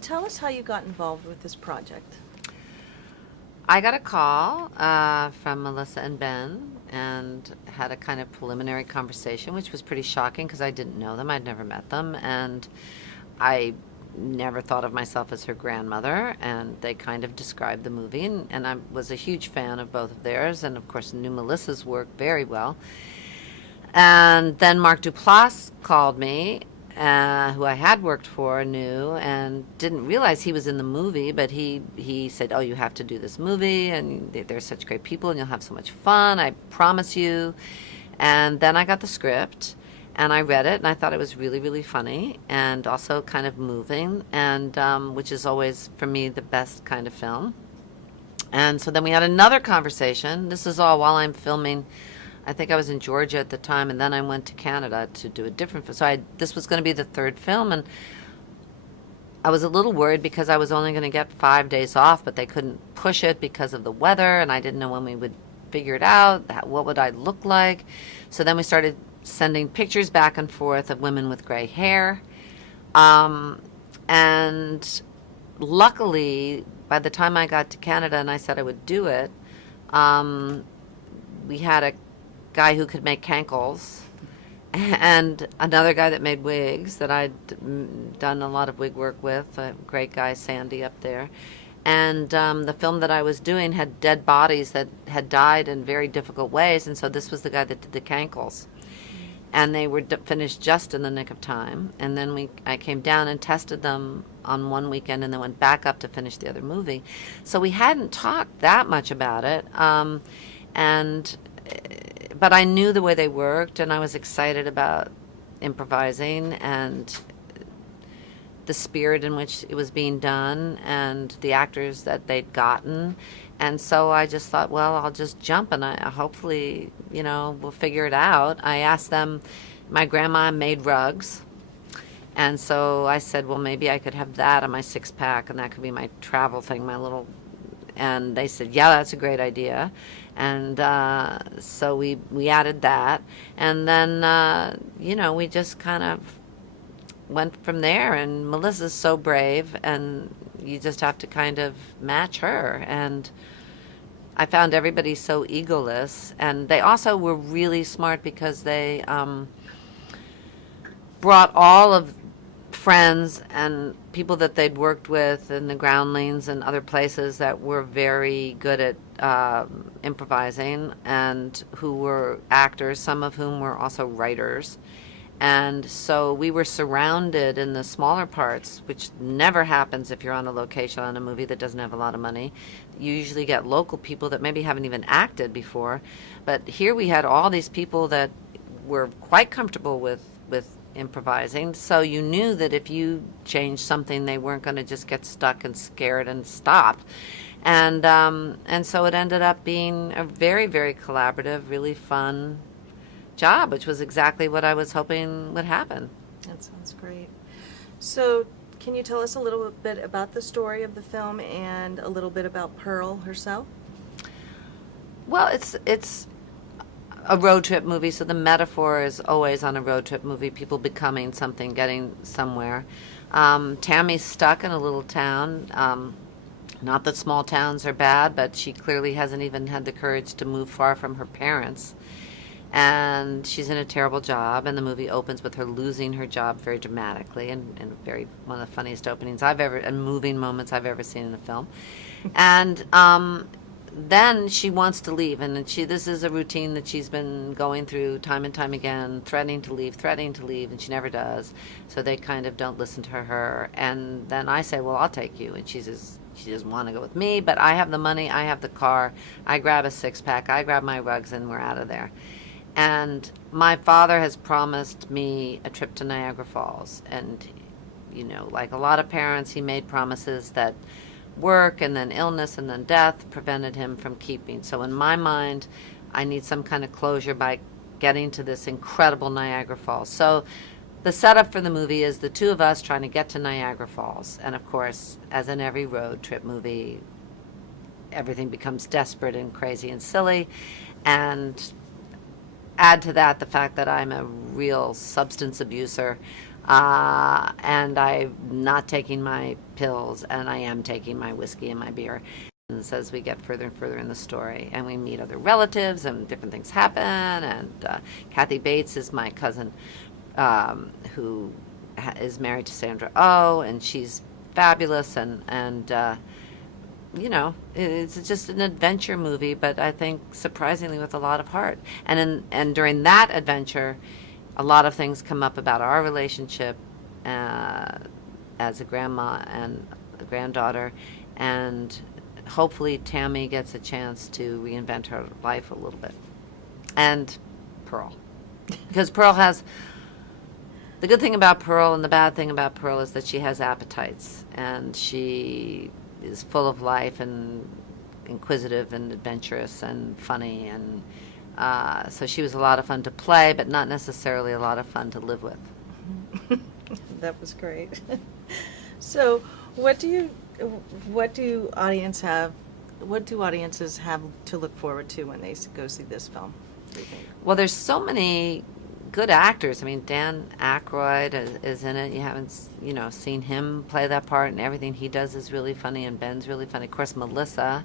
Tell us how you got involved with this project. I got a call from Melissa and Ben and had a kind of preliminary conversation, which was pretty shocking because I didn't know them. I'd never met them. And I never thought of myself as her grandmother. And they kind of described the movie. And I was a huge fan of both of theirs. And of course, knew Melissa's work very well. And then Mark Duplass called me, who I had worked for, knew, and didn't realize he was in the movie, but he said, "Oh, you have to do this movie, and they're such great people, and you'll have so much fun, I promise you." And then I got the script, and I read it, and I thought it was really, really funny, and also kind of moving, and which is always, for me, the best kind of film. And so then we had another conversation. This is all while I'm filming. I think I was in Georgia at the time, and then I went to Canada to do a different film. So this was going to be the third film, and I was a little worried because I was only going to get 5 days off, but they couldn't push it because of the weather, and I didn't know when we would figure it out. What would I look like? So then we started sending pictures back and forth of women with gray hair. And luckily, by the time I got to Canada and I said I would do it, we had a guy who could make cankles and another guy that made wigs that I'd done a lot of wig work with, a great guy, Sandy, up there. And the film that I was doing had dead bodies that had died in very difficult ways, and so this was the guy that did the cankles. And they were finished just in the nick of time. And then I came down and tested them on one weekend and then went back up to finish the other movie. So we hadn't talked that much about it. And but I knew the way they worked, and I was excited about improvising and the spirit in which it was being done and the actors that they'd gotten. And so I just thought, well, I'll just jump, and I hopefully, we'll figure it out. I asked them, my grandma made rugs, and so I said, well, maybe I could have that on my six-pack, and that could be my travel thing, my little. And they said, yeah, that's a great idea. And so we added that. And then, we just kind of went from there. And Melissa's so brave, and you just have to kind of match her. And I found everybody so egoless. And they also were really smart because they brought all of friends and people that they'd worked with in the Groundlings and other places that were very good at improvising and who were actors, some of whom were also writers. And so we were surrounded in the smaller parts, which never happens if you're on a location on a movie that doesn't have a lot of money. You usually get local people that maybe haven't even acted before. But here we had all these people that were quite comfortable with improvising, so you knew that if you changed something, they weren't going to just get stuck and scared and stopped. And so it ended up being a very, very collaborative, really fun job, which was exactly what I was hoping would happen. That sounds great. So, can you tell us a little bit about the story of the film and a little bit about Pearl herself? Well, it's a road trip movie, so the metaphor is always on a road trip movie, people becoming something, getting somewhere. Tammy's stuck in a little town. Not that small towns are bad, but she clearly hasn't even had the courage to move far from her parents. And she's in a terrible job, and the movie opens with her losing her job very dramatically, and very one of the funniest openings and moving moments I've ever seen in a film. And then she wants to leave, and this is a routine that she's been going through time and time again, threatening to leave, and she never does. So they kind of don't listen to her. And then I say, well, I'll take you. And she doesn't want to go with me, but I have the money, I have the car, I grab a six-pack, I grab my rugs, and we're out of there. And my father has promised me a trip to Niagara Falls. And, like a lot of parents, he made promises that work and then illness and then death prevented him from keeping. So in my mind, I need some kind of closure by getting to this incredible Niagara Falls. So the setup for the movie is the two of us trying to get to Niagara Falls. And of course, as in every road trip movie, everything becomes desperate and crazy and silly. And add to that the fact that I'm a real substance abuser, and I'm not taking my pills, and I am taking my whiskey and my beer. And as we get further and further in the story, and we meet other relatives, and different things happen, and Kathy Bates is my cousin, who is married to Sandra Oh, and she's fabulous, and you know, it's just an adventure movie, but I think surprisingly with a lot of heart. And during that adventure, a lot of things come up about our relationship as a grandma and a granddaughter, and hopefully Tammy gets a chance to reinvent her life a little bit. And Pearl. Because Pearl has... The good thing about Pearl and the bad thing about Pearl is that she has appetites, and she is full of life and inquisitive and adventurous and funny, and so she was a lot of fun to play, but not necessarily a lot of fun to live with. That was great. So, what do audiences have to look forward to when they go see this film, do you think? Well, there's so many good actors. I mean, Dan Aykroyd is in it. You haven't, seen him play that part, and everything he does is really funny, and Ben's really funny. Of course, Melissa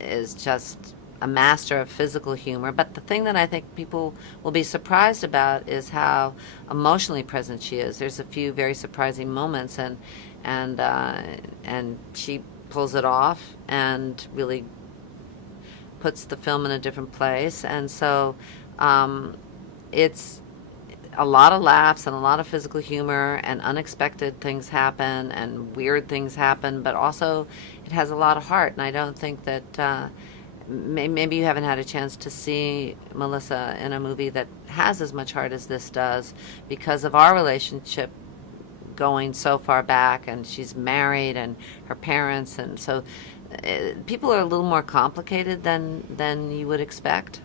is just a master of physical humor. But the thing that I think people will be surprised about is how emotionally present she is. There's a few very surprising moments, and she pulls it off and really puts the film in a different place. And so it's a lot of laughs and a lot of physical humor, and unexpected things happen and weird things happen, but also it has a lot of heart. And I don't think that maybe you haven't had a chance to see Melissa in a movie that has as much heart as this does, because of our relationship going so far back, and she's married and her parents, and so people are a little more complicated than you would expect.